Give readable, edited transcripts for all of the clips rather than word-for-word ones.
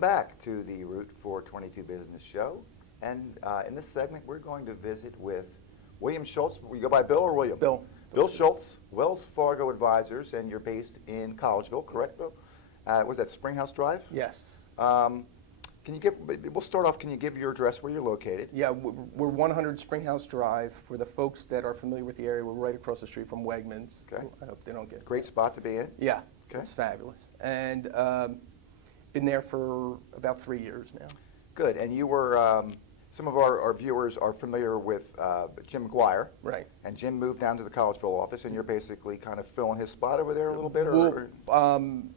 Welcome back to the Route 422 Business Show. And in this segment, we're going to visit with William Schultz. You go by Bill or William? Bill. Bill Schultz, Wells Fargo Advisors, and you're based in Collegeville, correct, Bill? Was that Springhouse Drive? Yes. Can you give, we'll start off, can you give your address where you're located? Yeah, we're 100 Springhouse Drive. For the folks that are familiar with the area, we're right across the street from Wegmans. Okay. I hope they don't get Great spot to be in. Yeah, Okay. it's fabulous. And been there for about 3 years now. Good, and you were, some of our viewers are familiar with Jim McGuire. Right. And Jim moved down to the Collegeville office, and you're basically kind of filling his spot over there a little bit?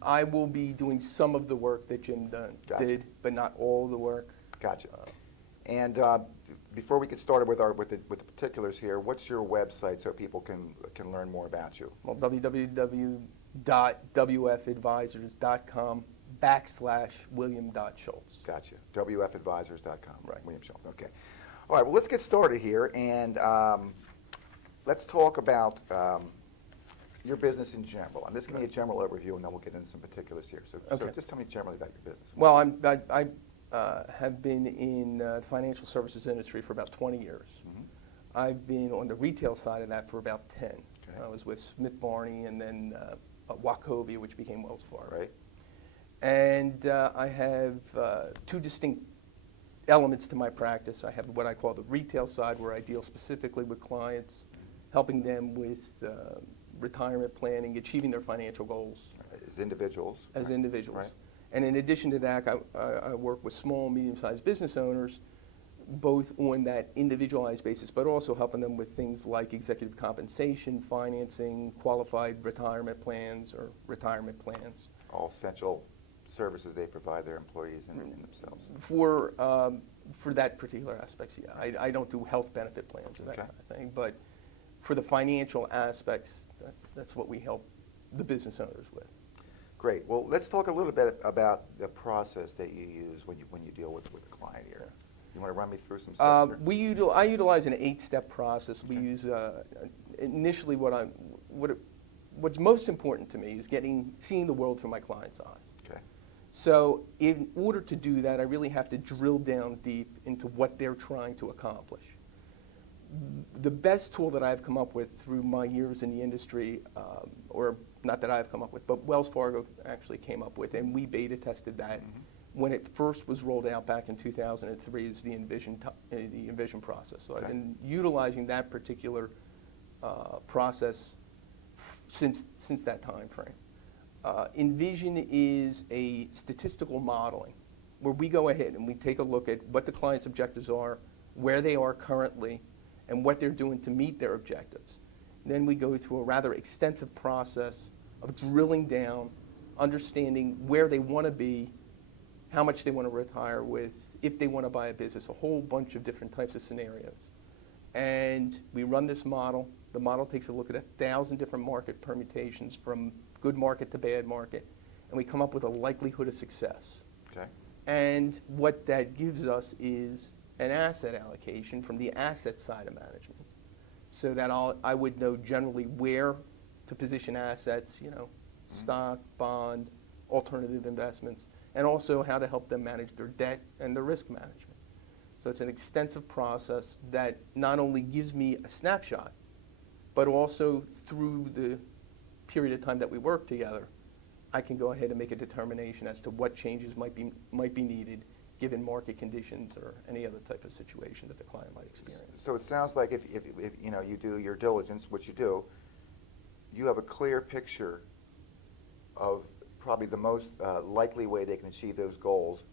I will be doing some of the work that Jim Gotcha. did, but not all the work. Gotcha. And before we get started with the particulars here, what's your website so people can learn more about you? Well, www.wfadvisors.com/William.Schultz. Gotcha. wfadvisors.com. Right. William Schultz. Okay. All right. Well, let's get started here, and let's talk about your business in general. I'm just going to give a general overview, and then we'll get into some particulars here. So just tell me generally about your business. Well, I have been in the financial services industry for about 20 years. Mm-hmm. I've been on the retail side of that for about 10. Okay. I was with Smith Barney and then Wachovia, which became Wells Fargo. Right. And I have two distinct elements to my practice. I have what I call the retail side, where I deal specifically with clients, helping them with retirement planning, achieving their financial goals. As individuals. As individuals. Right. And in addition to that, I work with small and medium-sized business owners, both on that individualized basis, but also helping them with things like executive compensation, financing, qualified retirement plans, or retirement plans. All essential services they provide their employees and themselves. For that particular aspects, yeah. I don't do health benefit plans or that kind of thing, but for the financial aspects, that's what we help the business owners with. Great. Well, let's talk a little bit about the process that you use when you deal with a client here. You want to run me through some steps? I utilize an 8-step process. We use initially what's most important to me is seeing the world through my client's eyes. Okay. So in order to do that, I really have to drill down deep into what they're trying to accomplish. The best tool that I've come up with through my years in the industry, or not that I've come up with, but Wells Fargo actually came up with, and we beta tested that when it first was rolled out back in 2003, is the Envision process. So I've been utilizing that particular process since that time frame. Envision is a statistical modeling where we go ahead and we take a look at what the client's objectives are, where they are currently, and what they're doing to meet their objectives. And then we go through a rather extensive process of drilling down, understanding where they want to be, how much they want to retire with, if they want to buy a business, a whole bunch of different types of scenarios. And we run this model. The model takes a look at 1,000 different market permutations from good market to bad market, and we come up with a likelihood of success. Okay. And what that gives us is an asset allocation from the asset side of management, so that I would know generally where to position assets, stock, bond, alternative investments, and also how to help them manage their debt and their risk management. So it's an extensive process that not only gives me a snapshot, but also through the period of time that we work together, I can go ahead and make a determination as to what changes might be needed given market conditions or any other type of situation that the client might experience. So it sounds like if you do your diligence, which you do, you have a clear picture of probably the most likely way they can achieve those goals.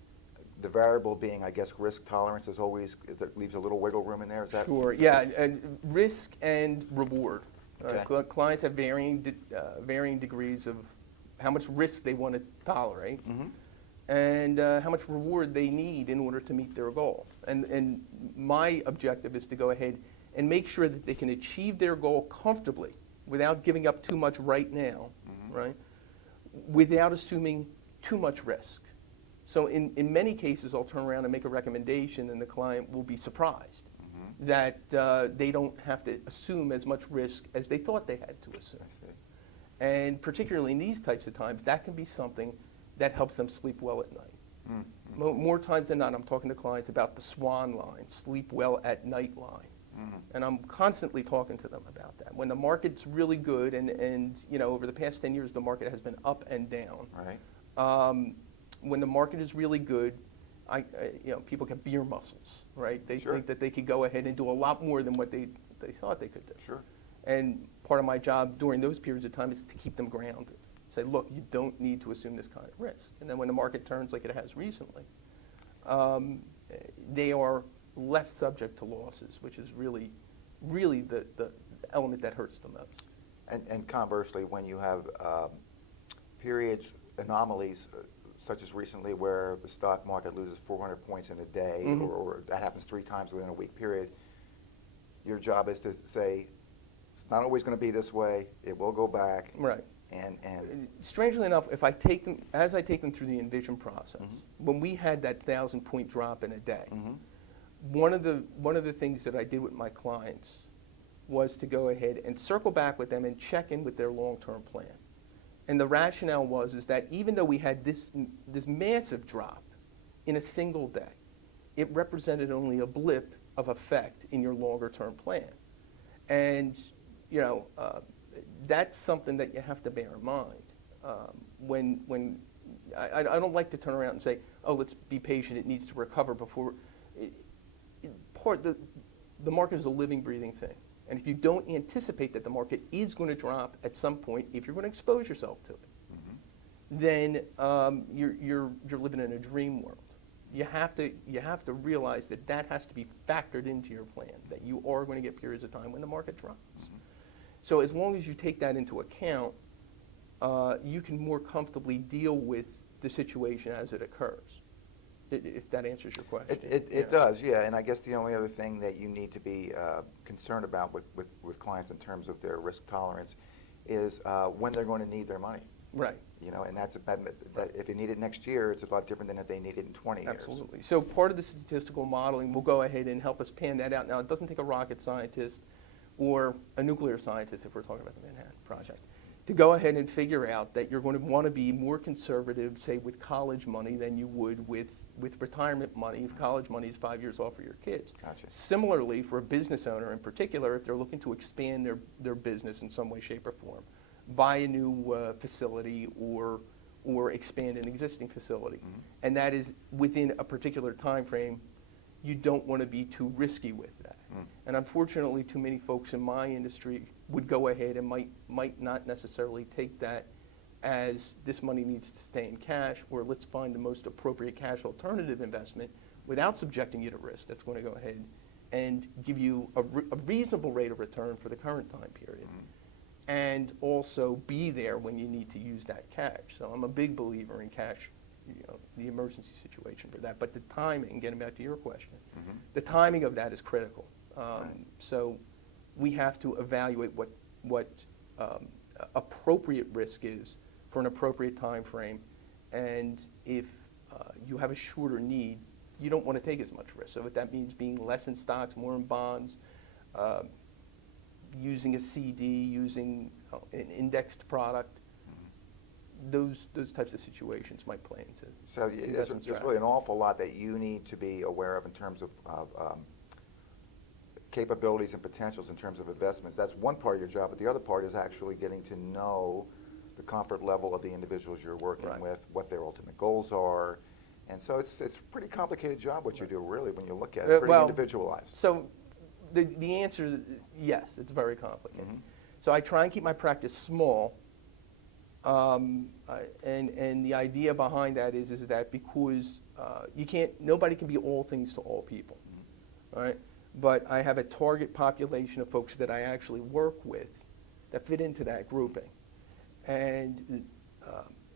The variable being, I guess, risk tolerance is always, that leaves a little wiggle room in there. Is that? Sure. Yeah, and risk and reward. Okay. Clients have varying degrees of how much risk they want to tolerate. Mm-hmm. And how much reward they need in order to meet their goal. And my objective is to go ahead and make sure that they can achieve their goal comfortably without giving up too much right now, right? Without assuming too much risk. So in many cases, I'll turn around and make a recommendation and the client will be surprised that they don't have to assume as much risk as they thought they had to assume. And particularly in these types of times, that can be something that helps them sleep well at night. More times than not, I'm talking to clients about the SWAN line, sleep well at night line. And I'm constantly talking to them about that. When the market's really good, and you know, over the past 10 years, the market has been up and down. Right. When the market is really good, you know, people get beer muscles, right? They Sure. think that they could go ahead and do a lot more than what they thought they could do. Sure. And part of my job during those periods of time is to keep them grounded. Say, look, you don't need to assume this kind of risk. And then when the market turns like it has recently, they are less subject to losses, which is really the element that hurts the most. And conversely, when you have periods, anomalies, such as recently where the stock market loses 400 points in a day, or that happens 3 times within a week period, your job is to say, it's not always going to be this way, it will go back. Right. And strangely enough, if I take them, as I take them through the envision process, when we had that 1,000-point drop in a day, one of the things that I did with my clients was to go ahead and circle back with them and check in with their long-term plan. And the rationale is that even though we had this massive drop in a single day, it represented only a blip of effect in your longer-term plan. And you know, that's something that you have to bear in mind. When I don't like to turn around and say, oh, let's be patient, it needs to recover before. The market is a living, breathing thing. And if you don't anticipate that the market is going to drop at some point, if you're going to expose yourself to it, then you're living in a dream world. You have to realize that that has to be factored into your plan, that you are going to get periods of time when the market drops. So as long as you take that into account, you can more comfortably deal with the situation as it occurs, if that answers your question. It does, yeah. And I guess the only other thing that you need to be concerned about with clients in terms of their risk tolerance is when they're going to need their money. Right. You know, and that if they need it next year, it's a lot different than if they need it in 20 years. Absolutely. So part of the statistical modeling will go ahead and help us pan that out. Now, it doesn't take a rocket scientist or a nuclear scientist, if we're talking about the Manhattan Project, to go ahead and figure out that you're going to want to be more conservative, say, with college money than you would with retirement money if college money is 5 years off for your kids. Gotcha. Similarly, for a business owner in particular, if they're looking to expand their business in some way, shape, or form, buy a new facility or expand an existing facility, and that is within a particular time frame, you don't want to be too risky with that. And unfortunately, too many folks in my industry would go ahead and might not necessarily take that as this money needs to stay in cash, or let's find the most appropriate cash alternative investment without subjecting you to risk that's going to go ahead and give you a reasonable rate of return for the current time period. And also be there when you need to use that cash. So I'm a big believer in cash, you know, the emergency situation for that. But the timing, getting back to your question, the timing of that is critical. So we have to evaluate what appropriate risk is for an appropriate time frame. And if you have a shorter need, you don't want to take as much risk. So if that means being less in stocks, more in bonds, using a CD, using an indexed product, those types of situations might play into So there's really an awful lot that you need to be aware of in terms of capabilities and potentials in terms of investments. That's one part of your job, but the other part is actually getting to know the comfort level of the individuals you're working with, what their ultimate goals are. And so it's a pretty complicated job what you do, really, when you look at it, pretty individualized. So the answer, yes, it's very complicated. So I try and keep my practice small, and the idea behind that is that because nobody can be all things to all people, all right? But I have a target population of folks that I actually work with that fit into that grouping, and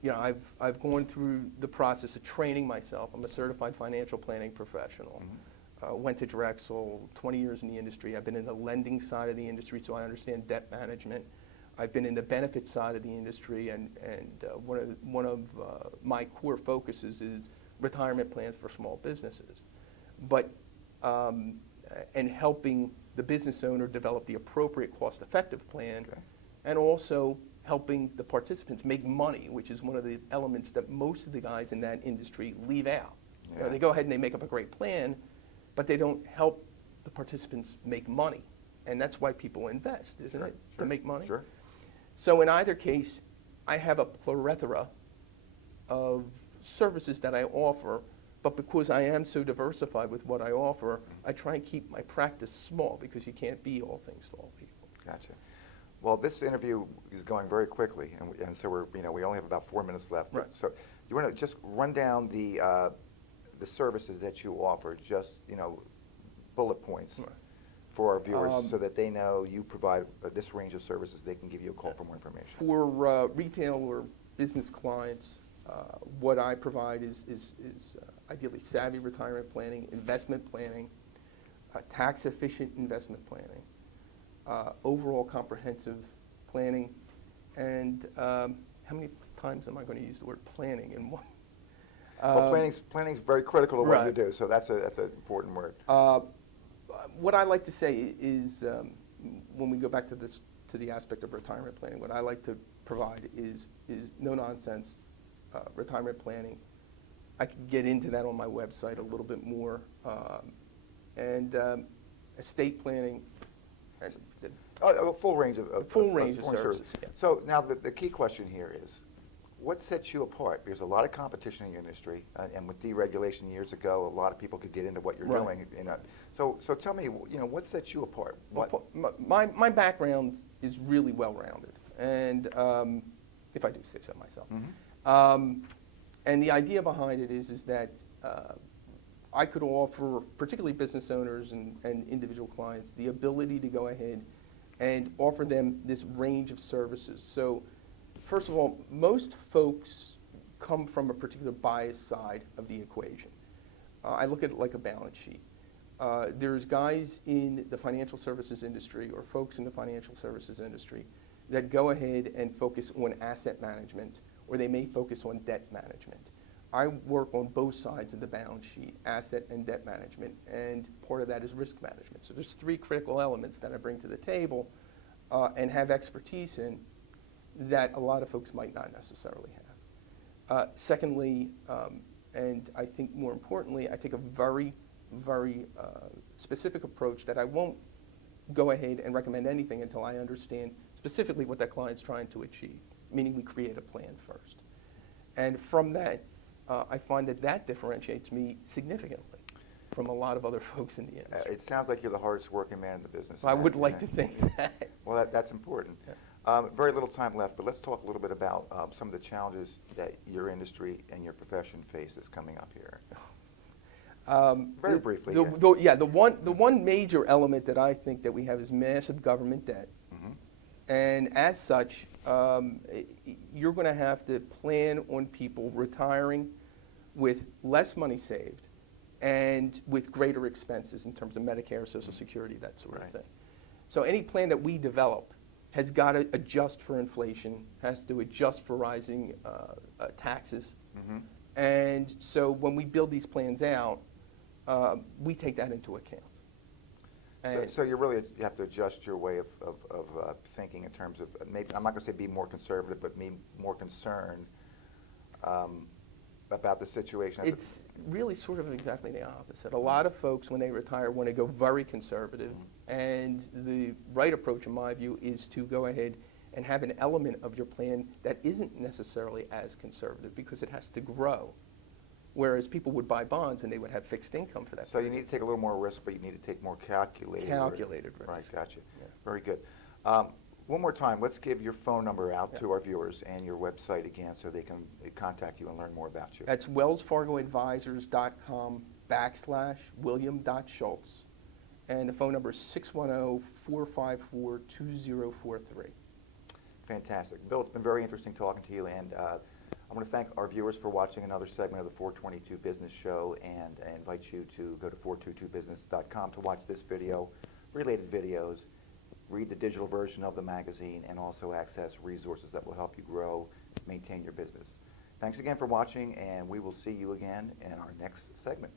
you know, I've gone through the process of training myself. I'm a certified financial planning professional. Went to Drexel, 20 years in the industry. I've been in the lending side of the industry, so I understand debt management. I've been in the benefit side of the industry, and one of my core focuses is retirement plans for small businesses. But and helping the business owner develop the appropriate cost-effective plan, and also helping the participants make money, which is one of the elements that most of the guys in that industry leave out. You know, Yeah. they go ahead and they make up a great plan, but they don't help the participants make money. And that's why people invest, isn't Sure, it? sure, To make money? Sure. So in either case, I have a plethora of services that I offer, but because I am so diversified with what I offer, I try and keep my practice small because you can't be all things to all people. Gotcha. Well, this interview is going very quickly, and so we only have about 4 minutes left. Right. So you want to just run down the services that you offer, just bullet points Right. for our viewers, so that they know you provide this range of services. They can give you a call for more information. For retail or business clients, what I provide is ideally savvy retirement planning, investment planning, tax-efficient investment planning, overall comprehensive planning, and how many times am I going to use the word planning in one? Well, planning's very critical to what you Right. do, so that's an important word. What I like to say is, when we go back to the aspect of retirement planning, what I like to provide is no nonsense retirement planning. I can get into that on my website a little bit more, and estate planning. A full range of Full-range foreign services, yeah. So now the key question here is, what sets you apart? There's a lot of competition in your industry, and with deregulation years ago, a lot of people could get into what you're Right. doing. So tell me, what sets you apart? My background is really well-rounded, and if I do say so myself. Mhm. And the idea behind it is that I could offer, particularly business owners and individual clients, the ability to go ahead and offer them this range of services. So, first of all, most folks come from a particular bias side of the equation. I look at it like a balance sheet. There's guys in the financial services industry or folks in the financial services industry that go ahead and focus on asset management, or they may focus on debt management. I work on both sides of the balance sheet, asset and debt management, and part of that is risk management. So there's 3 critical elements that I bring to the table and have expertise in that a lot of folks might not necessarily have. Secondly, and I think more importantly, I take a very, very specific approach that I won't go ahead and recommend anything until I understand specifically what that client's trying to achieve, meaning we create a plan first. And from that, I find that differentiates me significantly from a lot of other folks in the industry. It sounds like you're the hardest working man in the business. I would like to think that. Well, that's important. Yeah. Very little time left, but let's talk a little bit about some of the challenges that your industry and your profession faces coming up here. Very briefly. The one major element that I think that we have is massive government debt. Mhm. And as such, you're going to have to plan on people retiring with less money saved and with greater expenses in terms of Medicare, Social Security, that sort Right. of thing. So any plan that we develop has got to adjust for inflation, has to adjust for rising taxes. Mhm. And so when we build these plans out, we take that into account. So you have to adjust your way of thinking in terms of, maybe, I'm not going to say be more conservative, but be more concerned about the situation. It's really sort of exactly the opposite. A lot of folks, when they retire, want to go very conservative, and the right approach, in my view, is to go ahead and have an element of your plan that isn't necessarily as conservative because it has to grow. Whereas people would buy bonds and they would have fixed income for that. So you need to take a little more risk, but you need to take more calculated risk. Right, gotcha. Yeah. Very good. One more time, let's give your phone number out to our viewers and your website again so they can contact you and learn more about you. That's wellsfargoadvisors.com/william.schultz. And the phone number is 610-454-2043. Fantastic. Bill, it's been very interesting talking to you, and I want to thank our viewers for watching another segment of the 422 Business Show, and I invite you to go to 422business.com to watch this video, related videos, read the digital version of the magazine, and also access resources that will help you grow, maintain your business. Thanks again for watching, and we will see you again in our next segment.